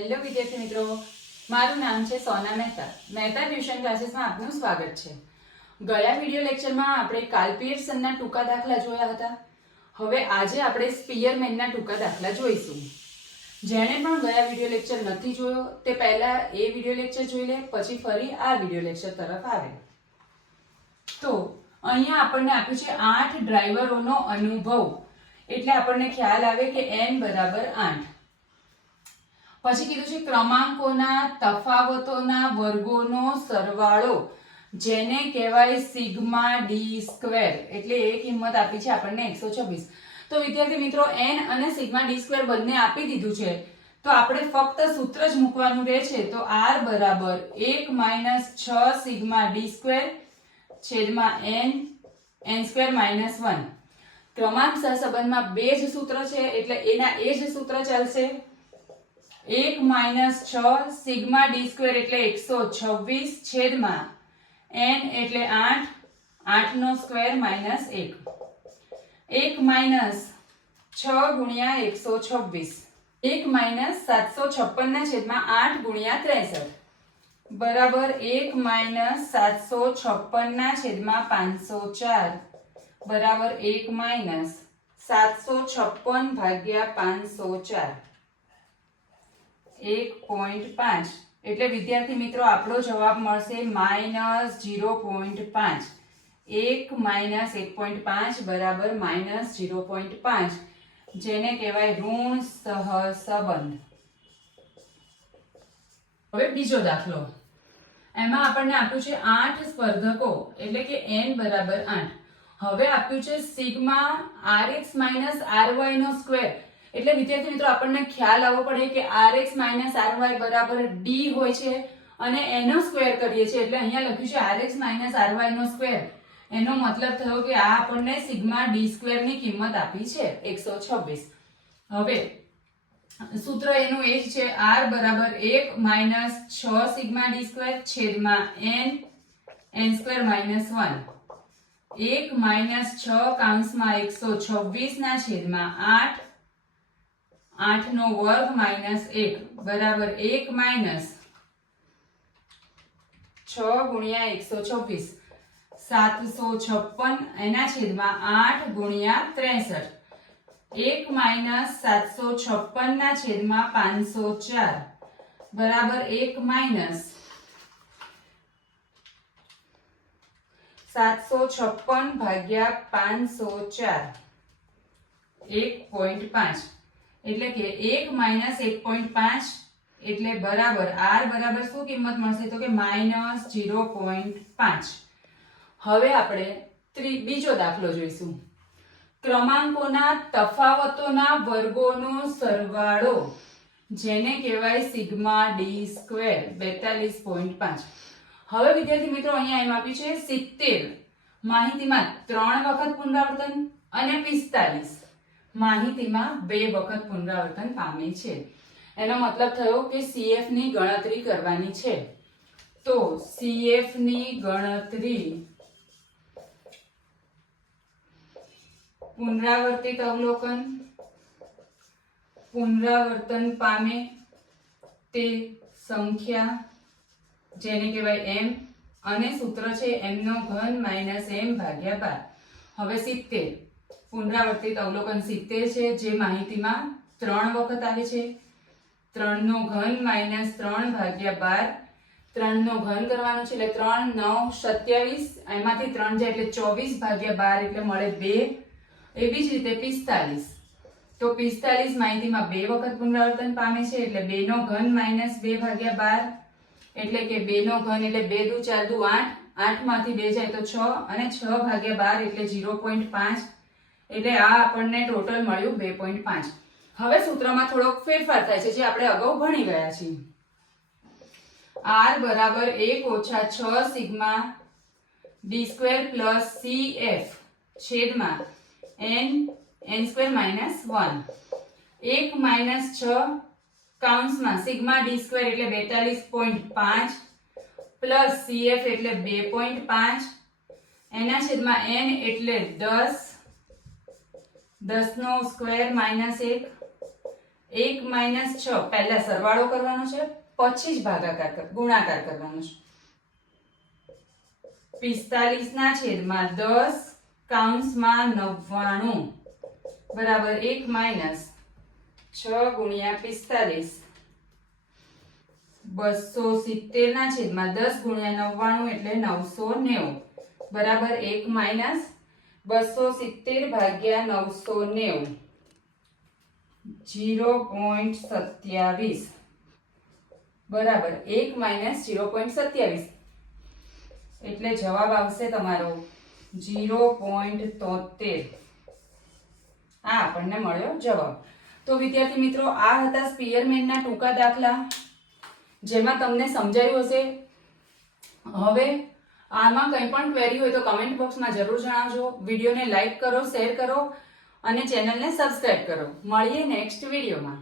Hello વિદ્યાર્થી મિત્રો. મારું નામ છે સોના મહેતા. મહેતા ટ્યુશન ક્લાસીસમાં આપનું સ્વાગત છે. ગયા વિડિયો લેક્ચરમાં આપણે કાલ્પિયર્સનના ટૂંકા દાખલા જોયા હતા. હવે આજે આપણે સ્પિયરમેનના ટૂંકા દાખલા જોઈશું. જેણે પણ ગયા વિડિયો લેક્ચર નથી જોયો, તે પહેલા એ વિડિયો લેક્ચર જોઈ લે, પછી ફરી આ વિડિયો લેક્ચર તરફ આવે. તો અહીંયા આપણને આપ્યું છે આઠ ડ્રાઈવરોનો અનુભવ. એટલે આપણને ખ્યાલ આવે કે એન બરાબર આઠ. પછી કીધું છે, ક્રમાંકોના, તફાવતોના વર્ગોનો સરવાળો, જેને કહેવાય સિગ્મા ડી સ્ક્વેર. એટલે એ કિંમત આપી છે આપણને એકસો છવ્વીસ. તો વિદ્યાર્થી મિત્રો, એન અને સિગ્મા ડી સ્ક્વેર બંને આપી દીધું છે. તો આપણે ફક્ત સૂત્ર જ મૂકવાનું રહે છે. તો આર બરાબર એક માઇનસ છ સિગ્મા ડી સ્ક્વેર છેદમાં N N square minus one. ક્રમાંક સહસંબંધમાં બે જ સૂત્ર છે, એટલે એના એ જ સૂત્ર ચાલશે. એક માઇનસ છ સિગ્મા ડી સ્ક્વેર એટલે એકસો છવ્વીસ છેદમાં એન એટલે આઠ, આઠનો સ્ક્વેર માઇનસ એક. એક માઇનસ છ ગુણ્યા એકસો છવ્વીસ. એક માઇનસ સાતસો છપ્પનના છેદમાં આઠ ગુણ્યા ત્રેસઠ. બરાબર એક માઇનસ સાતસો છપ્પનના છેદમાં પાંચસો ચાર. બરાબર એક માઇનસ સાતસો છપ્પન ભાગ્યા પાંચસો ચાર. એક પોઈન્ટ પાંચ. એટલે વિદ્યાર્થી મિત્રો, આપણો જવાબ મળશે માઇનસ જીરો પોઈન્ટ પાંચ. એક માઇનસ એક પોઈન્ટ પાંચ બરાબર માઇનસ જીરો પોઈન્ટ પાંચ. જેને કહેવાય ઋણ સહસંબંધ. હવે બીજો દાખલો. એમાં આપણને આપ્યું છે આઠ સ્પર્ધકો, એટલે કે એન બરાબર આઠ. હવે આપ્યું છે sigma R X minus R Y નો સ્ક્વેર. એટલે વિદ્યાર્થી મિત્રો, આપણને ખ્યાલ આવવો પડે કે R X minus R Y બરાબર ડી હોય છે અને એનો સ્ક્વેર કરીએ છીએ. એટલે અહીંયા લખ્યું છે R X minus R Y નો સ્ક્વેર એનો મતલબ થયો કે આ આપણને સિગ્મા ડી સ્ક્વેરની કિંમત આપી છે, એકસો છવ્વીસ. હવે, સૂત્ર એનું એ જ છે આર બરાબર એક માઇનસ છ સિગ્મા ડી સ્ક્વેર છેદમાં N N square minus one એક માઇનસ છ કાઉન્સમાં એકસો છવ્વીસ ના છેદમાં આઠ આઠ નો વર્ગ માઇનસ એક. બરાબર એક માઇનસ છ ગુણ્યા એકસો છવ્વીસ. સાતસો છપ્પન. એના છેદમાં આઠ ગુણ્યા ત્રેસઠ. એક માઇનસ સાતસો છપ્પન ના છેદમાં પાંચસો ચાર. બરાબર એક માઇનસ સાતસો છપ્પન ભાગ્યા પાંચસો ચાર. એક પોઈન્ટ પાંચ. એટલે કે એક માઇનસ એક પોઈન્ટ પાંચ, એટલે બરાબર આર બરાબર શું કિંમત મળશે? તો કે માઇનસ જીરો પોઈન્ટ પાંચ. હવે આપણે બીજો દાખલો જોઈશું. ક્રમાંકોના તફાવતોના વર્ગોનો સરવાળો, જેને કહેવાય સિગ્મા ડી સ્ક્વેર બેતાલીસ પોઈન્ટ પાંચ. હવે વિદ્યાર્થી મિત્રો અહીંયા એમ આપ્યું છે સિત્તેર. માહિતીમાં ત્રણ વખત પુનરાવર્તન અને પિસ્તાલીસ. માહિતીમાં બે વખત પુનરાવર્તન પામે છે. એનો મતલબ થયો કે સીએફની ગણતરી કરવાની છે. તો સીએફની ગણતરી પુનરાવર્તિત અવલોકન, પુનરાવર્તન પામે તે સંખ્યા જેને કહેવાય એમ અને સૂત્ર છે એમનો ઘન માઇનસ એમ ભાગ્યા બાર. હવે સિત્તેર. પુનરાવર્તિત અવલોકન સિત્તેર છે, જે માહિતીમાં ત્રણ વખત આવે છે. ત્રણનો ઘન માઇનસ ત્રણ ભાગ્યા બાર. ત્રણનો ઘન કરવાનો છે, એટલે ત્રણ, નવ, સત્યાવીસ. એમાંથી ત્રણ જાય એટલે ચોવીસ ભાગ્યા બાર, એટલે મળે બે. એવી જ રીતે પિસ્તાલીસ. તો પિસ્તાલીસ માહિતીમાં બે વખત પુનરાવર્તન પામે છે, એટલે બે નો ઘન માઇનસ બે ભાગ્યા બાર. એટલે કે બે નો ઘન એટલે બે દુ ચાર દુ આઠ. આઠમાંથી બે જાય તો છ અને છ ભાગ્યા બાર એટલે ઝીરો પોઈન્ટ પાંચ. એટલે આ આપણને ટોટલ મળ્યું બે પોઈન્ટ પાંચ. હવે સૂત્રમાં થોડોક ફેરફાર થાય છે, જે આપણે અગાઉ ભણી ગયા છીએ. આર બરાબર એક ઓછા છ sigma D square plus C F છેદમાં N N square minus one. એક માઇનસ છ કાઉન્સમાં સિગ્મા ડી સ્ક્વેર એટલે બેતાલીસ પોઈન્ટ પાંચ પ્લસ સીએફ એટલે બે પોઈન્ટ પાંચ. એના છેદમાં એન એટલે દસ દસ નો સ્ક્વેર માઇનસ એક એક માઇનસ છ, પહેલા સરવાળો કરવાનો છે, પછી જ ભાગાકાર કર- ગુણાકાર કરવાનો છે. પિસ્તાલીસ ના છેદમાં દસ કાઉન્સમાં નવ્વાણું, બરાબર એક માઇનસ છ ગુણ્યા પિસ્તાલીસ, બસો સિત્તેર ના છેદમાં દસ ગુણ્યા નવ્વાણું એટલે નવસો નેવું, બરાબર એક માઇનસ બસો સિત્તેર ભાગ્યા નવસો નેવું. જીરો પોઈન્ટ સત્યાવીસ. બરાબર, એક માઇનસ જીરો પોઈન્ટ સત્યાવીસ. એટલે જવાબ આવશે તમારો જીરો પોઈન્ટ તોતેર આ આપણને મળ્યો જવાબ. તો વિદ્યાર્થી મિત્રો, આ હતા સ્પીયરમેનના ટૂંકા દાખલા. જેમાં તમને સમજાયું હશે. હવે આમાં કંઈ પણ ક્વેરી હોય તો કમેન્ટ બોક્સમાં જરૂર જણાવજો. વિડીયોને લાઈક કરો શેર કરો અને ચેનલને સબસ્ક્રાઇબ કરો. મળીએ નેક્સ્ટ વિડીયોમાં